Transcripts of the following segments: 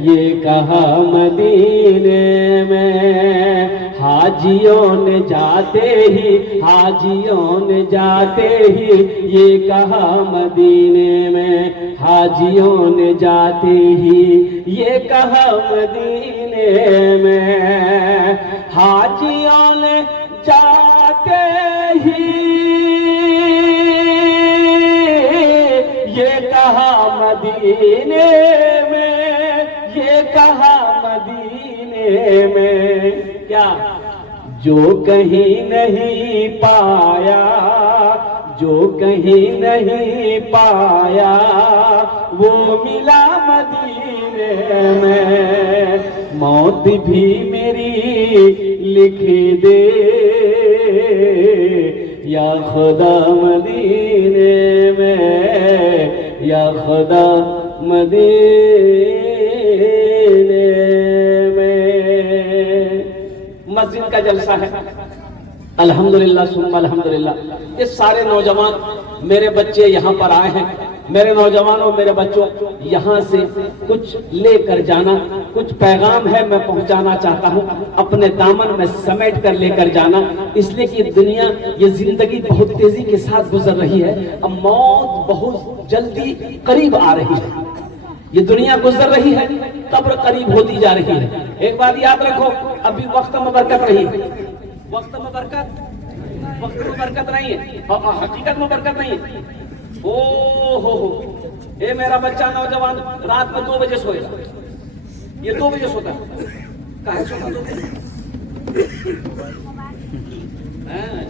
ये कहा मदीने में हाजियों ने जाते ही ये कहा मदीने में हाजियों ने जाते ही ये कहा मदीने में हाजियों ने जाते ही ये कहा मदीने में ये कहा मदीने में क्या जो कहीं नहीं पाया वो मिला मदीने में मौत भी मेरी लिख दे या खुदा मदीने में या खुदा मदीने में। मस्जिद का जलसा है अल्हम्दुलिल्लाह सुम्मा अल्हम्दुलिल्लाह। ये सारे नौजवान मेरे बच्चे यहाँ पर आए हैं। मेरे नौजवानों मेरे बच्चों यहाँ से कुछ लेकर जाना, कुछ पैगाम है मैं पहुँचाना चाहता हूँ, अपने दामन में समेट कर लेकर जाना। इसलिए कि दुनिया ये जिंदगी बहुत तेजी के साथ गुजर रही है, अब मौत बहुत जल्दी करीब आ रही है। ये दुनिया गुजर रही है, कब्र करीब होती जा रही है। एक बात याद रखो, अभी वक्त में बरकत नहीं है, वक्त में बरकत नहीं है और हकीकत में बरकत नहीं है। ओ हो ये मेरा बच्चा नौजवान रात में 2 बजे सोएगा, ये 2 बजे सोता है। काहे सोता 2 बजे?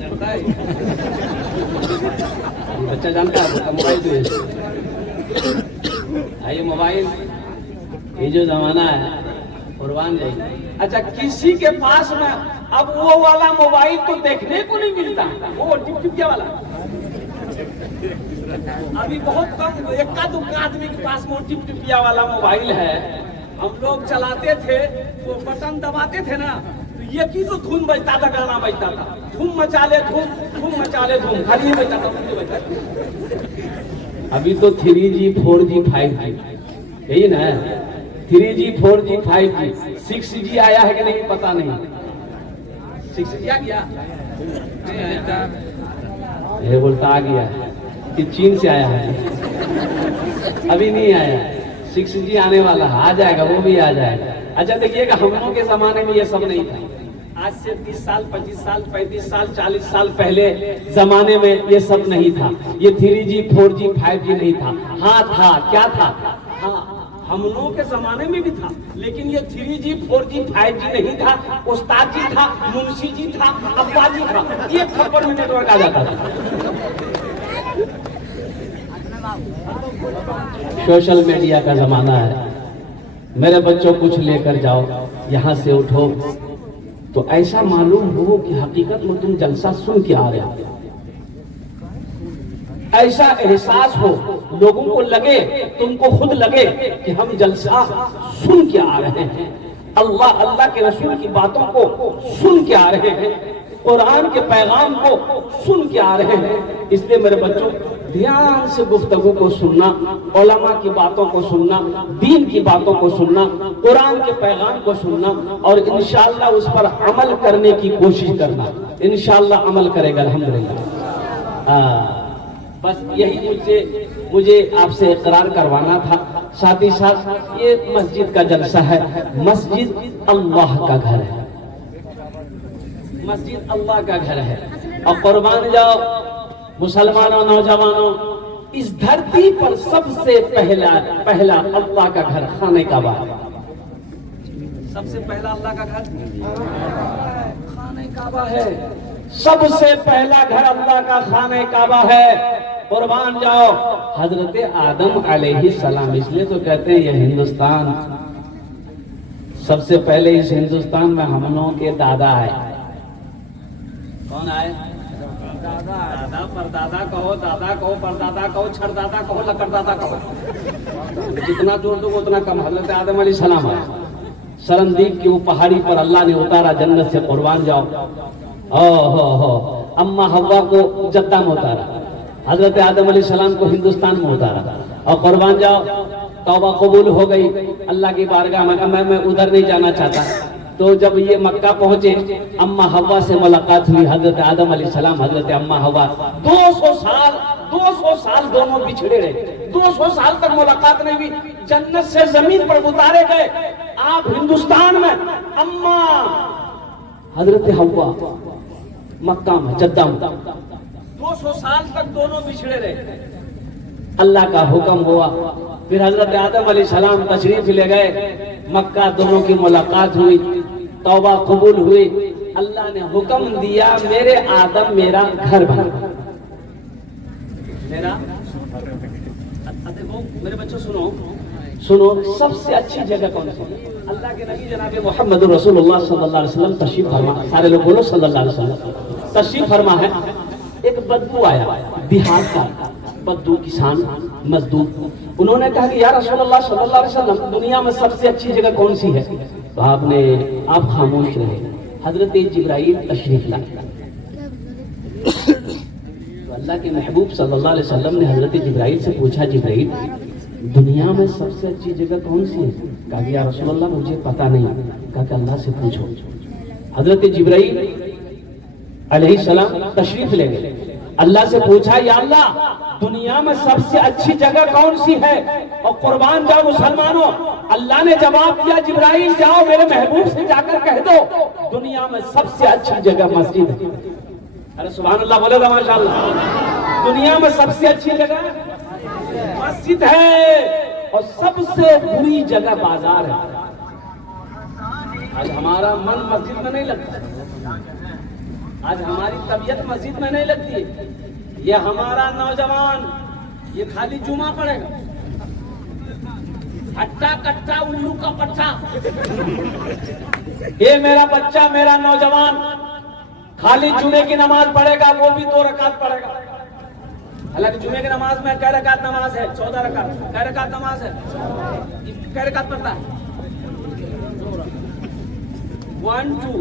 जानता है बच्चा, जानता है मोबाइल तो ये मोबाइल, ये जो जमाना है कुर्बान जाए। अच्छा, किसी के पास में अब वो वाला मोबाइल तो देखने को नहीं मिलता, वो टिपटिपिया वाला अभी बहुत कम, एका दुक्का आदमी के पास वो टिपटिपिया वाला मोबाइल है। हम लोग चलाते थे तो बटन दबाते थे ना, तो ये की तो धुन बजता था, गाना बजता था, धूम मचा ले धूम खाली बजता था। अभी तो 3G 4G 5G यही ना, 3G 4G 5G 6G आया है कि नहीं पता नहीं। 6G आ गया, ये बोलता आ गया कि चीन से आया है, अभी नहीं आया। 6G आने वाला है, आ जाएगा, वो भी आ जाएगा। अच्छा देखिएगा, हम लोगों के जमाने में ये सब नहीं था। आज से 30 साल 25 साल 35 साल 40 साल पहले जमाने में ये सब नहीं था। ये 3G 4G 5G नहीं था। हाँ था, क्या था? हाँ, हम लोगों के जमाने में भी था, लेकिन ये 3G 4G 5G नहीं था। उस्ताद जी था, मुंशी जी था, अब्बा जी था, एक थप्पड़ में नेटवर्क आ जाता था। सोशल मीडिया का जमाना है। मेरे बच्चों कुछ लेकर जाओ, यहाँ से उठो तो ऐसा मालूम हो कि हकीकत में तुम जलसा सुन के आ रहे हो, ऐसा एहसास हो, लोगों को लगे, तुमको खुद लगे कि हम जलसा सुन के आ रहे हैं, अल्लाह के रसूल की बातों को सुन के आ रहे हैं, कुरान के पैगाम को सुन के आ रहे हैं। इसलिए मेरे बच्चों ध्यान से गुफ्तगू को सुनना, उलमा की बातों को सुनना, दीन की बातों को सुनना, कुरान के पैगाम को सुनना और इंशाअल्लाह उस पर अमल करने की कोशिश करना। इंशाअल्लाह अमल करेगा अल्हम्दुलिल्लाह। बस यही मुझे आपसे इकरार करवाना था। साथ ही साथ ये मस्जिद का जलसा है, मस्जिद अल्लाह का घर है, मस्जिद अल्लाह का घर है। और कुर्बान जाओ मुसलमानों, नौजवानों, इस धरती पर सबसे पहला अल्लाह का घर खाने काबा। सबसे पहला अल्लाह का घर खाने काबा है। सबसे पहला घर अल्लाह का खाने काबा है। कुर्बान जाओ हजरत आदम अलैहिस्सलाम, इसलिए तो कहते हैं ये हिंदुस्तान, सबसे पहले इस हिंदुस्तान में हम लोगों के दादा आए। कौन आए? दादा परदादा कहो, दादा कहो, परदादा कहो, छरदादा कहो, लकड़दादा कहो, जितना जोर दो उतना कम। हजरत आदम अलैहिस्सलाम आए, सरंदीप की वो पहाड़ी पर अल्लाह ने उतारा जन्नत से। कुर्बान जाओ, हो अम्मा हव्वा को जद्दा में उतारा, हजरत आदम अलैहिस्सलाम को हिंदुस्तान में उतारा। और कुर्बान जाओ तौबा कबूल हो गई। अल्लाह की बारगाह में मैं उधर नहीं जाना चाहता। तो जब ये मक्का पहुंचे, अम्मा हवा से मुलाकात हुई, हजरत आदम अलैहिस्सलाम, हजरत अम्मा हवा। 200 साल दोनों बिछड़े रहे, 200 साल तक मुलाकात नहीं हुई। जन्नत से जमीन पर उतारे गए, आप हिंदुस्तान में, अम्मा हजरत हवा मक्का में, जद्दा में। 200 साल तक दोनों बिछड़े रहे। अल्लाह का हुक्म हुआ, फिर हजरत आदम अलैहिस्सलाम तशरीफ ले गए मक्का, दोनों की मुलाकात हुई, तौबा कबूल हुई। अल्लाह ने हुक्म दिया, मेरे आदम मेरा घर बना। देखो मेरे बच्चों, सुनो, सबसे अच्छी जगह कौन सी? अल्लाह के नबी जनाब मोहम्मद रसूलुल्लाह सल्लल्लाहु अलैहि वसल्लम तशरीफ फरमा, सारे लोग बोलो सल्लल्लाहु अलैहि वसल्लम तशरीफ फरमा है। एक बद्दू आया, बिहार का बद्दू, किसान मजदूर। उन्होंने कहा कि या रसूलुल्लाह सल्लल्लाहु अलैहि वसल्लम, दुनिया में सबसे अच्छी जगह कौन सी है? तो आप खामोश रहे। हजरत जिब्राइल तशरीफ लाए। तो अल्लाह के महबूब सल्लल्लाहु अलैहि वसल्लम ने हजरत जिब्राइल से पूछा, जिब्राइल दुनिया में सबसे अच्छी जगह कौन सी है? कहा कि या रसूलुल्लाह मुझे पता नहीं। कहा कि अल्लाह से पूछो। हजरत जिब्राइल अलैहिस्सलाम तशरीफ ले गए, अल्लाह से पूछा, या अल्लाह दुनिया में सबसे अच्छी जगह कौन सी है? और कुर्बान जाओ मुसलमानों, अल्लाह ने जवाब दिया, जिब्राइल जाओ मेरे महबूब से जाकर कह दो दुनिया में सबसे अच्छी जगह मस्जिद है। अरे सुभान अल्लाह बोले ना, माशाअल्लाह। दुनिया में सबसे अच्छी जगह मस्जिद है और सबसे बुरी जगह बाजार है। आज हमारा मन मस्जिद में नहीं लगता, आज हमारी तबीयत मस्जिद में नहीं लगती है। ये हमारा नौजवान ये खाली जुमा पड़ेगा, हट्टा कट्टा उल्लू का पट्टा। ये मेरा बच्चा, मेरा नौजवान खाली जुमे की नमाज पढ़ेगा, वो भी 2 रकात पढ़ेगा। हालांकि जुमे की नमाज में कै रकात नमाज है? 14 रकात। कै रकात नमाज है? कै रकात पढ़ता है? 1 2।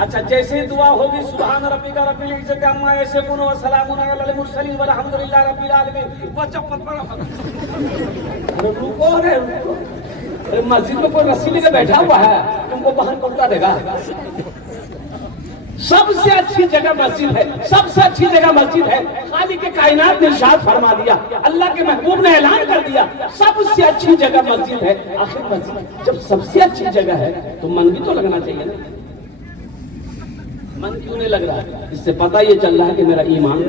अच्छा, जैसे दुआ होगी सुभान रब्बिका रब्बिल इज्जति अम्मा यसिफून व सलामुन अलल मुरसलीन वल्हम्दुलिल्लाहि रब्बिल आलमीन। बच्चा पढ़ पड़ा। अरे रुको, अरे मस्जिद में कोई रस्सी लेके बैठा हुआ है, तुमको बाहर पहुंचा देगा। सबसे अच्छी जगह मस्जिद है, सबसे अच्छी जगह मस्जिद है। खालिक के कायनात ने इरशाद फरमा दिया, अल्लाह के महबूब ने ऐलान कर दिया, सबसे अच्छी जगह मस्जिद है। आखिर मस्जिद जब सबसे अच्छी जगह है तो मन भी तो लगना चाहिए ना। मन क्यों नहीं लग रहा? इससे पता ये चल रहा है कि मेरा ईमान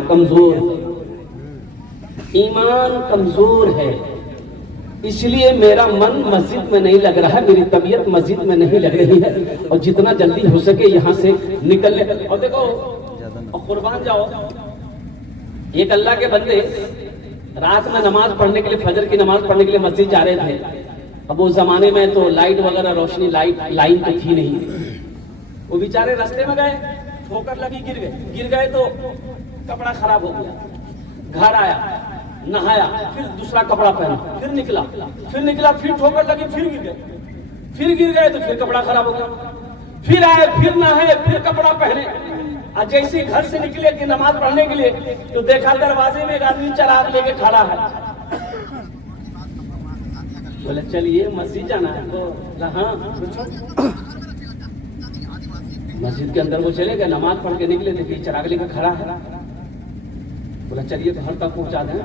कमजोर है, इसलिए मेरा मन मस्जिद में नहीं लग रहा है, मेरी तबीयत मस्जिद में नहीं लग रही है। और जितना जल्दी हो सके यहाँ से निकलने। और देखो, और कुर्बान जाओ, एक अल्लाह के बंदे रात में नमाज पढ़ने के लिए, फजर की नमाज पढ़ने के लिए मस्जिद जा रहे थे। अब वो जमाने में तो लाइट वगैरह, रोशनी लाइन तो थी नहीं। वो बेचारे रास्ते में गए, ठोकर लगी, गिर गए तो कपड़ा खराब हो गया। घर आया, नहाया, फिर दूसरा कपड़ा पहना, फिर निकला, फिर ठोकर लगी, फिर गिर गए तो फिर कपड़ा खराब हो गया। फिर आए, फिर नहाए, फिर कपड़ा पहने। और जैसे घर से निकले कि नमाज पढ़ने के लिए, तो देखा दरवाजे में एक आदमी चराग लेके खड़ा है। बोले चलिए मस्जिद जाना है। तो हाँ, मस्जिद के अंदर वो चले गए, नमाज पढ़ के निकले, देखिए चराग लेके खड़ा है। बोला चलिए घर तक पहुंचा दें।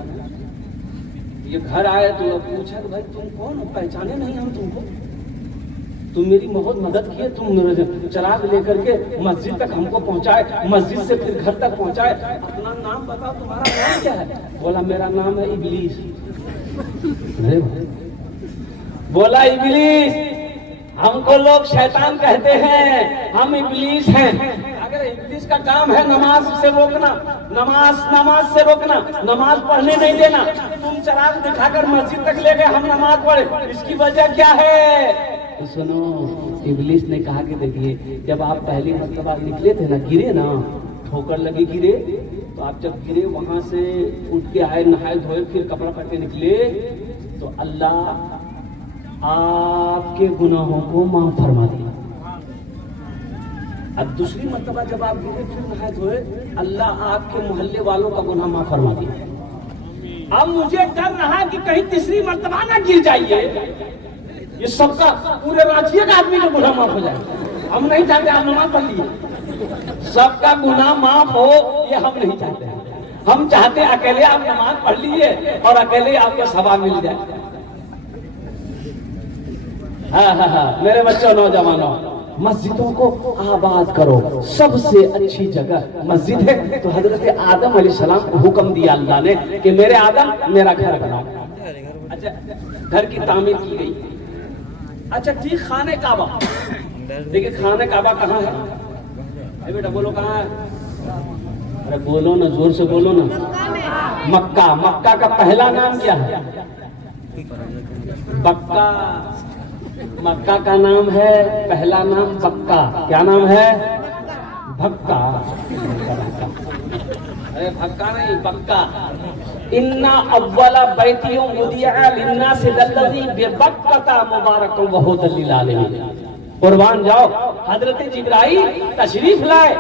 ये घर आए तो पूछा कि भाई तुम कौन हो? पहचाने नहीं हम तुमको, तुम मेरी बहुत मदद किए, तुम मेरे चराग लेकर के मस्जिद तक हमको पहुंचाए, मस्जिद से फिर घर तक पहुंचाए। अपना नाम बताओ, तुम्हारा नाम क्या है? बोला मेरा नाम है इब्लीस। बोला इब्लीस, हमको लोग शैतान कहते हैं, हम इब्लीस हैं। अगर इब्लीस का काम है नमाज से रोकना, नमाज से रोकना, नमाज पढ़ने नहीं देना, तुम चराग दिखाकर मस्जिद तक ले गए, हम नमाज पढ़े, इसकी वजह क्या है? तो सुनो, इब्लीस ने कहा कि देखिए, जब आप पहली मतलब आप निकले थे ना, गिरे ना, ठोकर लगी, गिरे, तो आप जब गिरे वहां से उठ के आए, नहाए धोए, फिर कपड़ा पहन के निकले, तो अल्लाह आपके गुनाहों को माफ फरमा दिया। अब दूसरी मर्तबा जब आप गिरे, फिर नहाए धोए, अल्लाह आपके मोहल्ले वालों का गुनाह माफ फरमा दिया। अब मुझे डर रहा कि कहीं तीसरी मर्तबा ना गिर जाइए, ये सबका पूरे राज्य का आदमी का गुनाह माफ हो जाए। हम नहीं चाहते आप नमाज पढ़ लिए, सबका गुनाह माफ हो, ये हम नहीं चाहते। हम चाहते अकेले आप नमाज पढ़ लीजिए और अकेले आपको सवाब मिल जाए। हाँ, मेरे बच्चों, नौजवानों, मस्जिदों को आबाद करो। सबसे अच्छी जगह मस्जिद है। तो हजरत आदम अलैहिस्सलाम को हुक्म दिया अल्लाह ने कि मेरे आदम मेरा घर बनाओ। अच्छा, घर की तामीर की गई। अच्छा ठीक, खाने काबा, देखिए खाने काबा कहाँ है? बेटा बोलो कहाँ है? अरे बोलो ना, जोर से बोलो ना। मक्का। मक्का का पहला नाम क्या है? बक्का। मक्का का नाम है, पहला नाम बक्का। क्या नाम है? भक्का। अरे भक्का नहीं, बक्का। इन्ना अव्वला बैतियों मुदिया लिन्नास लल्लज़ी बिबक्कता मुबारकun व हुदल लिल आलमीन। कुर्बान जाओ, हजरत जिब्राइल तशरीफ लाए।